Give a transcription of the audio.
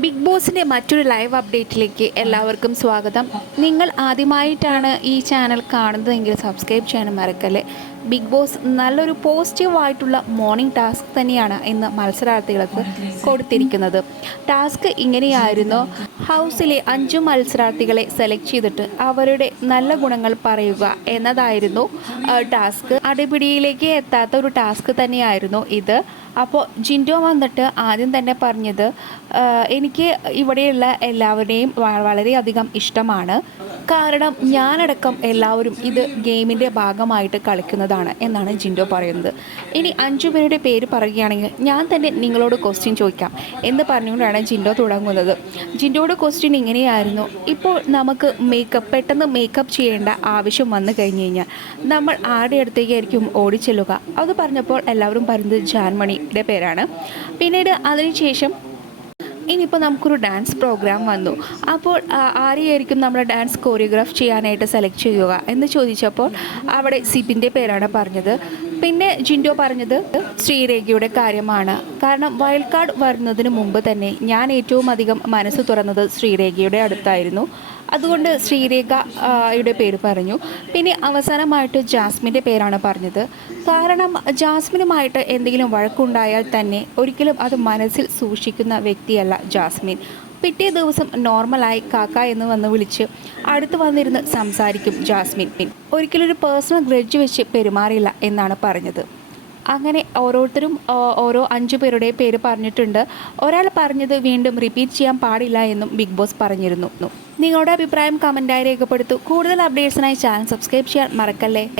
Big ബോസിന്റെ മറ്റൊരു live അപ്ഡേറ്റിലേക്ക് എല്ലാവർക്കും സ്വാഗതം. നിങ്ങൾ ആദ്യമായിട്ടാണ് ഈ ചാനൽ കാണുന്നതെങ്കിൽ സബ്സ്ക്രൈബ് ചെയ്യാനും മറക്കല്ലേ? ബിഗ് ബോസ് നല്ലൊരു പോസിറ്റീവായിട്ടുള്ള മോർണിംഗ് ടാസ്ക് തന്നെയാണ് ഇന്ന് മത്സരാർത്ഥികൾക്ക് കൊടുത്തിരിക്കുന്നത്. ടാസ്ക് ഇങ്ങനെയായിരുന്നു. ഹൗസിലെ അഞ്ചു മത്സരാർത്ഥികളെ സെലക്ട് ചെയ്തിട്ട് അവരുടെ നല്ല ഗുണങ്ങൾ പറയുക എന്നതായിരുന്നു ടാസ്ക് അടിപിടിയിലേക്ക് എത്താത്ത ഒരു ടാസ്ക് തന്നെയായിരുന്നു ഇത്. അപ്പോൾ ജിൻഡോ വന്നിട്ട് ആദ്യം തന്നെ പറഞ്ഞത് എനിക്ക് ഇവിടെയുള്ള എല്ലാവരെയും വളരെയധികം ഇഷ്ടമാണ്. കാരണം ഞാനടക്കം എല്ലാവരും ഇത് ഗെയിമിന്റെ ഭാഗമായിട്ട് കളിക്കുന്നതാണ് എന്നാണ് ജിൻഡോ പറയുന്നത്. ഇനി അഞ്ചു പേരുടെ പേര് പറയുകയാണെങ്കിൽ ഞാൻ തന്നെ നിങ്ങളോട് ക്വസ്റ്റ്യൻ ചോദിക്കാം. എന്ന് പറഞ്ഞുകൊണ്ടാണ് ജിൻഡോ തുടങ്ങുന്നത്. ജിൻഡോയുടെ ക്വസ്റ്റ്യൻ ഇങ്ങനെയായിരുന്നു. ഇപ്പോൾ നമുക്ക് മേക്കപ്പ് പെട്ടെന്ന് മേക്കപ്പ് ചെയ്യേണ്ട ആവശ്യം വന്നു കഴിഞ്ഞ് കഴിഞ്ഞാൽ നമ്മൾ ആരുടെ അടുത്തേക്കായിരിക്കും ഓടിച്ചെല്ലുക? അത് പറഞ്ഞപ്പോൾ എല്ലാവരും പറയുന്നത് ജാൻമണിയുടെ പേരാണ്. പിന്നീട് അതിനുശേഷം ഇനിയിപ്പോൾ നമുക്കൊരു ഡാൻസ് പ്രോഗ്രാം വന്നു. അപ്പോൾ ആരെയായിരിക്കും നമ്മൾ ഡാൻസ് കോറിയോഗ്രാഫ് ചെയ്യാനായിട്ട് സെലക്ട് ചെയ്യുക എന്ന് ചോദിച്ചപ്പോൾ അവിടെ സിബിന്റെ പേരാണ് പറഞ്ഞത്. പിന്നെ ജിൻഡോ പറഞ്ഞത് ശ്രീരേഖയുടെ കാര്യമാണ്. കാരണം കാർഡ് വരുന്നതിന് മുമ്പ് തന്നെ ഞാൻ ഏറ്റവും അധികം മനസ്സ് തുറന്നത് ശ്രീരേഖയുടെ അടുത്തായിരുന്നു. അതുകൊണ്ട് ശ്രീരേഖയുടെ പേര് പറഞ്ഞു. പിന്നെ അവസാനമായിട്ട് ജാസ്മിന്റെ പേരാണ് പറഞ്ഞത്. കാരണം ജാസ്മിനുമായിട്ട് എന്തെങ്കിലും വഴക്കുണ്ടായാൽ തന്നെ ഒരിക്കലും അത് മനസ്സിൽ സൂക്ഷിക്കുന്ന വ്യക്തിയല്ല ജാസ്മിൻ. പിറ്റേ ദിവസം നോർമലായി കാക്ക എന്ന് വന്ന് വിളിച്ച് അടുത്ത് വന്നിരുന്ന് സംസാരിക്കും ജാസ്മിൻ. ഒരിക്കലും ഒരു പേഴ്സണൽ ഗ്രഡ്ജ് വെച്ച് പെരുമാറില്ല എന്നാണ് പറഞ്ഞത്. അങ്ങനെ ഓരോരുത്തരും ഓരോ അഞ്ചു പേരുടെ പേര് പറഞ്ഞിട്ടുണ്ട്. ഒരാൾ പറഞ്ഞത് വീണ്ടും റിപ്പീറ്റ് ചെയ്യാൻ പാടില്ല എന്നും ബിഗ് ബോസ് പറഞ്ഞിരുന്നു. നിങ്ങളുടെ അഭിപ്രായം കമന്റായി രേഖപ്പെടുത്തു. കൂടുതൽ അപ്ഡേറ്റ്സിനായി ചാനൽ സബ്സ്ക്രൈബ് ചെയ്യാൻ മറക്കല്ലേ?